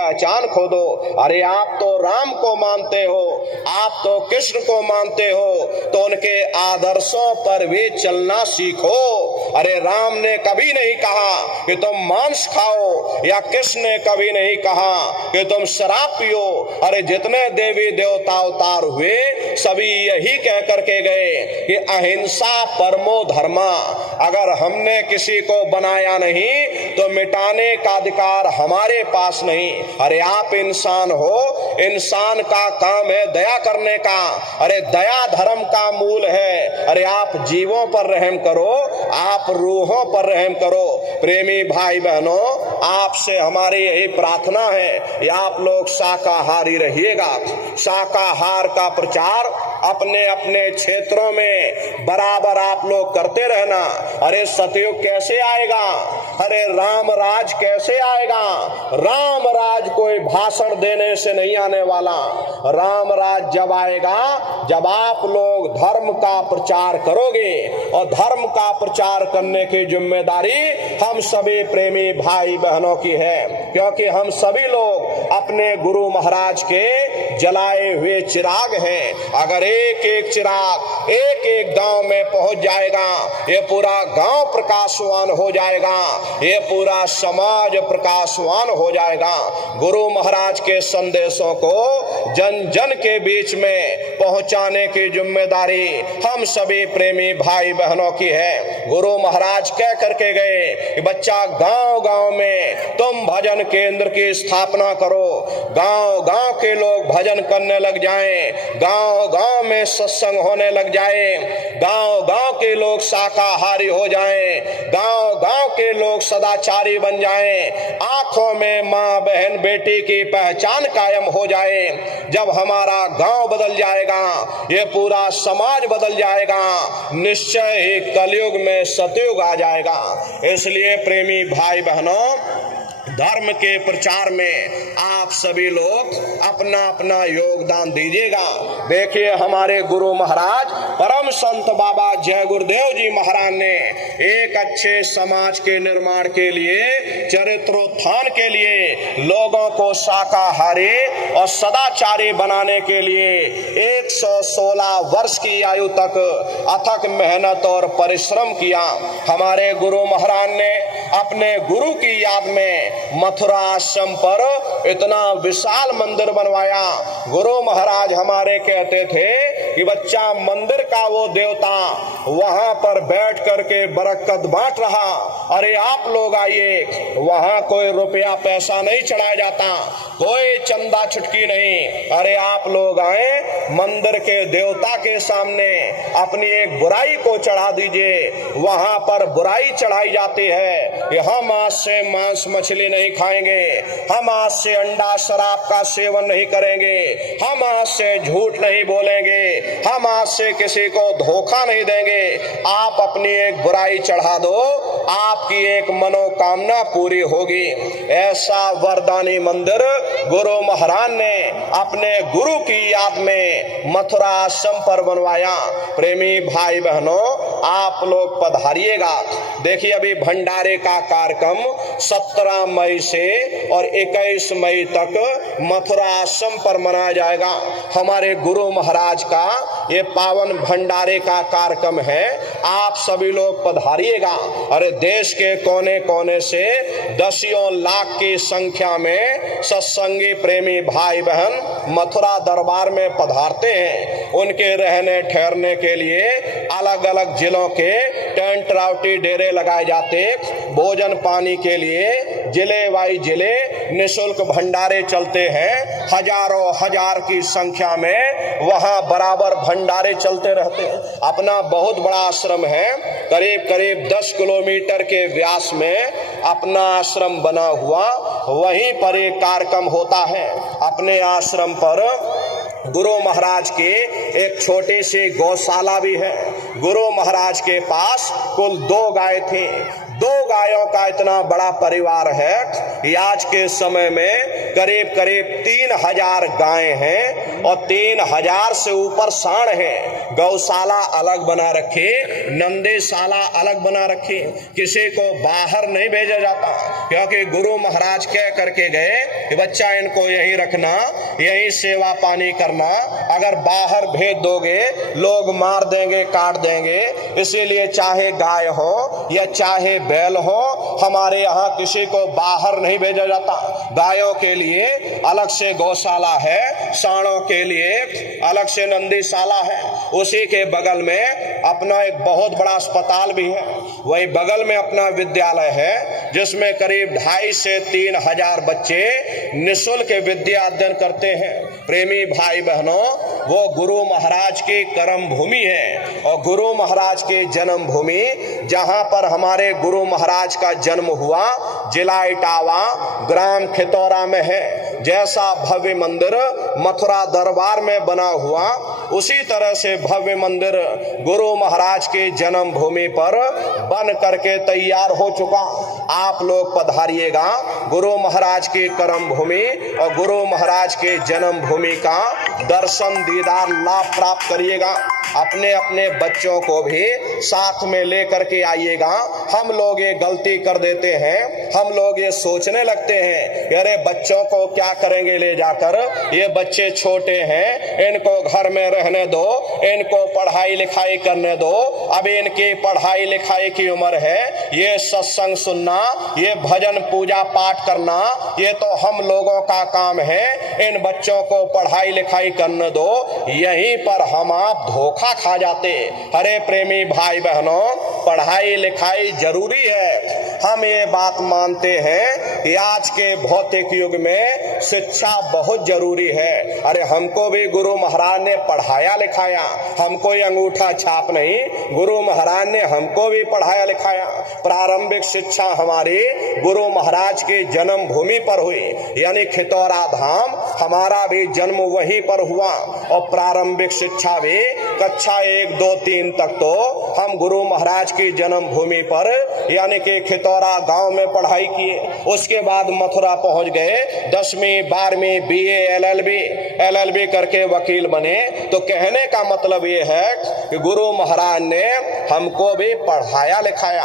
पहचान खो दो। अरे आप तो राम को मानते हो, आप तो कृष्ण को मानते हो, तो उनके आदर्शों पर भी चलना सीखो। अरे राम ने कभी नहीं कहा कि तुम मांस खाओ, या कृष्ण ने कभी नहीं कहा कि तुम शराब पियो। अरे जितने देवी देवता अवतार हुए सभी यही कह करके गए कि अहिंसा परमो धर्मा। अगर हमने किसी को बनाया नहीं तो मिटाने का अधिकार हमारे पास नहीं। अरे आप इंसान हो, इंसान का काम है दया करने का। अरे दया धर्म का मूल है। अरे आप जीवों पर रहम करो, आप रूहों पर रहम करो। प्रेमी भाई बहनों, आपसे हमारी यही प्रार्थना है कि आप लोग शाकाहारी रहिएगा। शाकाहार का प्रचार अपने अपने क्षेत्रों में बराबर आप लोग करते रहना। अरे सतयुग कैसे आएगा? अरे राम राज कैसे आएगा? राम राज कोई भाषण देने से नहीं आने वाला। राम राज जब आएगा जब आप लोग धर्म का प्रचार करोगे, और धर्म का प्रचार करने की जिम्मेदारी हम सभी प्रेमी भाई बहनों की है, क्योंकि हम सभी लोग अपने गुरु महाराज के जलाए हुए चिराग हैं। अगर एक एक चिराग एक एक गांव में पहुंच जाएगा, ये पूरा गांव प्रकाशवान हो जाएगा, ये पूरा समाज प्रकाशवान हो जाएगा। गुरु महाराज के संदेशों को जन जन के बीच में पहुंचाने की जिम्मेदारी हम सभी प्रेमी भाई बहनों की है। गुरु महाराज कह करके गए कि बच्चा गांव गांव में तुम भजन केंद्र की स्थापना करो, गांव गांव के लोग भजन करने लग जाएं, गांव गांव में सत्संग होने लग जाए, गांव गांव के लोग शाकाहारी हो जाएं, गांव गांव के लोग सदाचारी बन जाएं, आंखों में माँ बहन बेटी की पहचान कायम हो जाए। जब हमारा गांव बदल जाएगा, ये पूरा समाज बदल जाएगा, निश्चय ही कलयुग में सतयुग आ जाएगा। इसलिए प्रेमी भाई बहनों, धर्म के प्रचार में आप सभी लोग अपना अपना योगदान दीजिएगा। देखिए हमारे गुरु महाराज परम संत बाबा जय गुरुदेव जी महाराज ने एक अच्छे समाज के निर्माण के लिए, चरित्रोत्थान के लिए, लोगों को शाकाहारी और सदाचारी बनाने के लिए 116 वर्ष की आयु तक अथक मेहनत और परिश्रम किया। हमारे गुरु महाराज ने अपने गुरु की याद में मथुरा आश्रम पर इतना विशाल मंदिर बनवाया। गुरु महाराज हमारे कहते थे कि बच्चा मंदिर का वो देवता वहां पर बैठ करके बरकत बांट रहा। अरे आप लोग आइए, वहां कोई रुपया पैसा नहीं चढ़ाया जाता, कोई चंदा छुटकी नहीं। अरे आप लोग आए, मंदिर के देवता के सामने अपनी एक बुराई को चढ़ा दीजिए। वहां पर बुराई चढ़ाई जाती है कि हम आज से मांस मछली नहीं खाएंगे, हम आज से अंडा शराब का सेवन नहीं करेंगे, हम आज से झूठ नहीं बोलेंगे, हम आज से किसी को धोखा नहीं देंगे। आप अपनी एक बुराई चढ़ा दो, आपकी एक मनोकामना पूरी होगी। ऐसा वरदानी मंदिर गुरु महाराज ने अपने गुरु की याद में मथुरा आश्रम पर बनवाया। प्रेमी भाई बहनों, आप लोग पधारिएगा। देखिए अभी भंडारे का कार्यक्रम 17 मई से और 21 मई तक मथुरा आश्रम पर मनाया जाएगा। हमारे गुरु महाराज का ये पावन भंडारे का कार्यक्रम है, आप सभी लोग पधारिएगा। अरे देश के कोने कोने से दसियों लाख की संख्या में सत्संगी प्रेमी भाई बहन मथुरा दरबार में पधारते हैं। उनके रहने ठहरने के लिए अलग अलग जिलों के टेंट राउटी डेरे लगाए जाते, भोजन पानी के लिए जिले वाई जिले निःशुल्क भंडारे चलते हैं। हजारों हजार की संख्या में वहां बराबर भंडारे चलते रहते हैं। अपना बहुत बड़ा आश्रम है, करीब करीब 10 किलोमीटर के व्यास में अपना आश्रम बना हुआ, वहीं पर एक कार्यक्रम होता है। अपने आश्रम पर गुरु महाराज की एक छोटी सी गौशाला भी है। गुरु महाराज के पास कुल 2 गाय थी। 2 गायों का इतना बड़ा परिवार है कि आज के समय में करीब करीब 3000 गायें हैं और 3000 से ऊपर सांड हैं। गौशाला अलग बना रखी, नंदीशाला अलग बना रखी। किसी को बाहर नहीं भेजा जाता, क्योंकि गुरु महाराज कह करके गए कि बच्चा इनको यहीं रखना, यहीं सेवा पानी करना। अगर बाहर भेज दोगे लोग मार देंगे, काट देंगे। इसीलिए चाहे गाय हो या चाहे बैल हो, हमारे यहाँ किसी को बाहर नहीं भेजा जाता। गायों के लिए अलग से गौशाला है, सांडों के लिए अलग से नंदीशाला है। उसी के बगल में अपना एक बहुत बड़ा अस्पताल भी है। वही बगल में अपना विद्यालय है, जिसमें करीब 2,500 से 3,000 बच्चे निःशुल्क विद्या अध्ययन करते हैं। प्रेमी भाई बहनों, वो गुरु महाराज की कर्म भूमि है और गुरु महाराज की जन्म भूमि, जहां पर हमारे गुरु महाराज का जन्म हुआ, जिला इटावा, ग्राम खितौरा में है। जैसा भव्य मंदिर मथुरा दरबार में बना हुआ, उसी तरह से भव्य मंदिर गुरु महाराज की जन्म भूमि पर बन करके तैयार हो चुका। आप लोग पधारिएगा, गुरु महाराज की कर्म भूमि और गुरु महाराज के जन्म भूमि का दर्शन दीदार लाभ प्राप्त करिएगा। अपने अपने बच्चों को भी साथ में लेकर के आइएगा। हम लोग ये गलती कर देते हैं, हम लोग ये सोचने लगते हैं कि अरे बच्चों को क्या करेंगे ले जाकर, ये बच्चे छोटे हैं, इनको घर में रहने दो, इनको पढ़ाई लिखाई करने दो, अभी इनकी पढ़ाई लिखाई की उम्र है। ये सत्संग सुनना, ये भजन पूजा पाठ करना, ये तो हम लोगों का काम है। इन बच्चों को पढ़ाई लिखाई करने दो। यहीं पर हम आप धोखा खा जाते। हरे प्रेमी भाई बहनों, पढ़ाई लिखाई जरूरी है। हम ये बात मानते हैं कि आज के भौतिक युग में शिक्षा बहुत जरूरी है। अरे हमको भी गुरु महाराज ने पढ़ाया लिखाया, हमको ये अंगूठा छाप नहीं, गुरु महाराज ने हमको भी पढ़ाया लिखाया। प्रारंभिक शिक्षा हमारी गुरु महाराज की जन्म भूमि पर हुई, यानी खितौरा धाम, हमारा भी जन्म वहीं पर हुआ। और प्रारंभिक शिक्षा भी कक्षा 1, 2, 3 तक तो हम गुरु महाराज की जन्म भूमि पर यानी कि खितौरा गांव में पढ़ाई किए। उसके बाद मथुरा पहुंच गए, 10वीं 12वीं BA LLB करके वकील बने। तो कहने का मतलब ये है कि गुरु महाराज ने हमको भी पढ़ाया लिखाया।